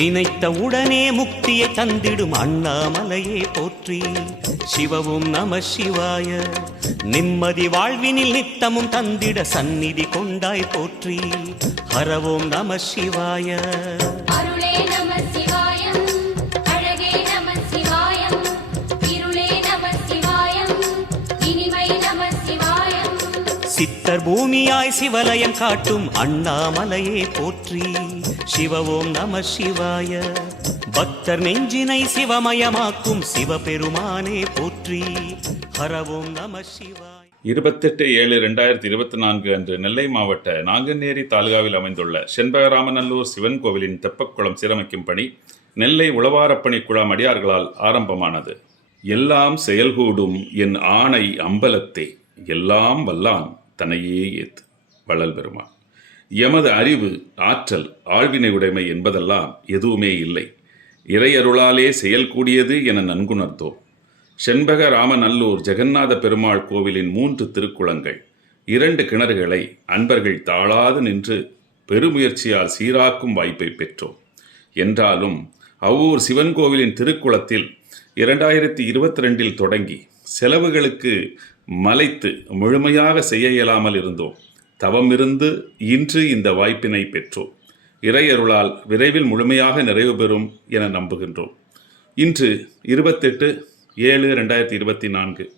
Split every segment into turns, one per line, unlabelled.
நினைத்த உடனே முக்தியை தந்திடும் அண்ணாமலையே போற்றி. சிவவும் நம சிவாய நிம்மதி வாழ்வினில் நித்தமும் தந்திட சந்நிதி கொண்டாய் போற்றி. ஹரவோம் நம சிவாய.
அருளே நம
சித்தர் பூமியாய் சிவலயம் காட்டும் அண்ணாமலையே போற்றி. சிவவோம் நம சிவாய. பக்தர் நெஞ்சினை சிவமயமாக்கும் சிவபெருமானே போற்றி. ஹரவோம் நம சிவாய்.
இருபத்தெட்டு ஏழு ரெண்டாயிரத்தி இருபத்தி நான்கு அன்று நெல்லை மாவட்ட நாங்கநேரி தாலுகாவில் அமைந்துள்ள செண்பகராமநல்லூர் சிவன் கோவிலின் தெப்பக்குளம் சீரமைக்கும் பணி நெல்லை உளவாரப்பணி குழாம் அடியார்களால் ஆரம்பமானது. எல்லாம் செயல்கூடும் என் ஆணை அம்பலத்தே. எல்லாம் வல்லான் தன்னையே ஏத்து வள்ளல் பெருமான் எமது அறிவு ஆற்றல் ஆழ்வினை உடைமை என்பதெல்லாம் எதுவுமே இல்லை. இறையருளாலே செயல்கூடியது என நன்குணர்த்தோம் செண்பக ராமநல்லூர் ஜெகநாத பெருமாள் கோவிலின் மூன்று திருக்குளங்கள் இரண்டு கிணறுகளை அன்பர்கள் தாழாது நின்று பெருமுயற்சியால் சீராக்கும் வாய்ப்பை பெற்றோம். என்றாலும் அவ்வூர் சிவன் கோவிலின் திருக்குளத்தில் இரண்டாயிரத்தி இருபத்தி ரெண்டில் தொடங்கி செலவுகளுக்கு மலைத்து முழுமையாக செய்ய இயலாமல் இருந்தோம். தவமிருந்து இன்று இந்த வாய்ப்பினை பெற்றோம். இறையருளால் விரைவில் முழுமையாக நிறைவு பெறும் என நம்புகின்றோம். இன்று இருபத்தெட்டு ஏழு ரெண்டாயிரத்தி இருபத்தி நான்கு.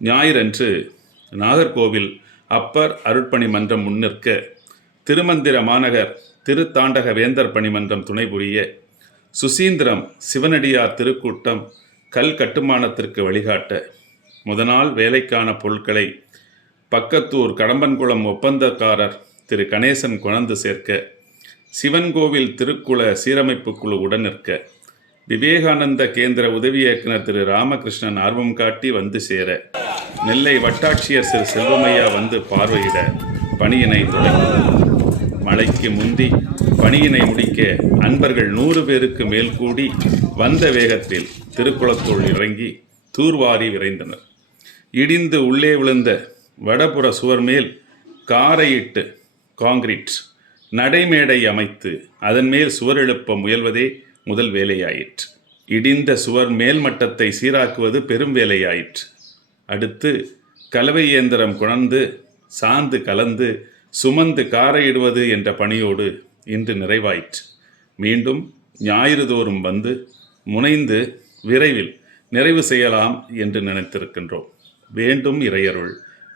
ஞாயிறன்று நாகர்கோவில் அப்பர் அருட்பணி மன்றம் முன்னிற்க திருமந்திர மாநகர் திருத்தாண்டக வேந்தர் பணிமன்றம் துணை புரிய சுசீந்திரம் சிவனடியார் திருக்கூட்டம் கல் கட்டுமானத்திற்கு வழிகாட்ட முதனால் வேலைக்கான பொருட்களை பக்கத்தூர் கடம்பன்குளம் ஒப்பந்தக்காரர் திரு. கணேசன் கொணந்து சேர்க்க சிவன் கோவில் திருக்குள சீரமைப்பு குழு உடன் நிற்க விவேகானந்த கேந்திர உதவி இயக்குனர் திரு. ராமகிருஷ்ணன் ஆர்வம் காட்டி வந்து சேர நெல்லை வட்டாட்சியர் சிறு செல்வமையா வந்து பார்வையிட பணியினை தொடங்கினார் மழைக்கு முந்தி பணியினை முடிக்க அன்பர்கள் நூறு பேருக்கு மேல் கூடி வந்த வேகத்தில் திருக்குளத்துள் இறங்கி தூர்வாரி விரைந்தனர். இடிந்து உள்ளே விழுந்த வடபுற சுவர் மேல் காரையிட்டு காங்கிரீட் நடைமேடை அமைத்து அதன் மேல் சுவர் எழுப்ப முயல்வதே முதல் வேலையாயிற்று. இடிந்த சுவர் மேல்மட்டத்தை சீராக்குவது பெரும் வேலையாயிற்று. அடுத்து கலவை இயந்திரம் குணர்ந்து சாந்து கலந்து சுமந்து காரையிடுவது என்ற பணியோடு இன்று நிறைவாயிற்று. மீண்டும் ஞாயிறு தோறும் வந்து முனைந்து விரைவில் நிறைவு செய்யலாம் என்று நினைத்திருக்கின்றோம். வேண்டும் இறையருள்.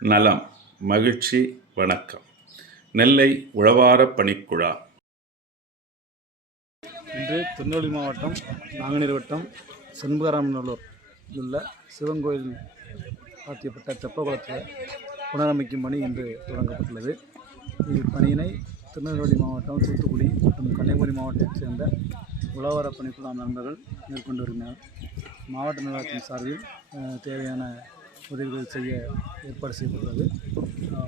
நலம் மகிழ்ச்சி வணக்கம். நெல்லை உழவார பணிக்குழா. இன்று திருநெல்வேலி மாவட்டம் நாங்குநீர் வட்டம் செண்பகராமநல்லூர் உள்ள சிவன் கோயில் ஆற்றியப்பட்ட தெப்பகுளத்தில் புனரமைக்கும் பணி இன்று தொடங்கப்பட்டுள்ளது. இப்பணியினை திருநெல்வேலி மாவட்டம் தூத்துக்குடி மற்றும் கன்னியாகுமரி மாவட்டத்தைச் சேர்ந்த உழவர பணிக்குழு நண்பர்கள் மேற்கொண்டு வருகின்றனர். மாவட்ட நிர்வாகத்தின் சார்பில் தேவையான உதவிகள் செய்ய ஏற்பாடு செய்யப்பட்டுள்ளது.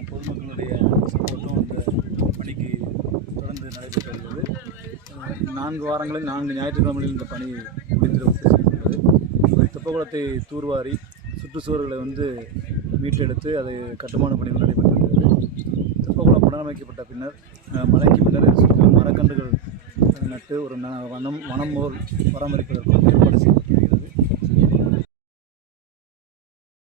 பொதுமக்களுடைய சப்போர்ட்டும் இந்த பணிக்கு தொடர்ந்து நடைபெற்று வருகிறது. நான்கு வாரங்களில் நான்கு ஞாயிற்றுக்கிழமைகளில் இந்த பணி முடிந்திட செய்யப்பட்டுள்ளது தெப்பகுளத்தை தூர்வாரி சுற்றுச்சுவர்களை வந்து மீட்டெடுத்து அதை கட்டுமான பணிகள் நடைபெற்று வருகிறது தெப்பகுளம் புனரமைக்கப்பட்ட பின்னர் மலைக்கு பின்னர் மரக்கன்றுகள் நட்டு ஒரு வனம் வனம் போல் பராமரிப்பதற்கும் ஏற்பாடு செய்யப்பட்டது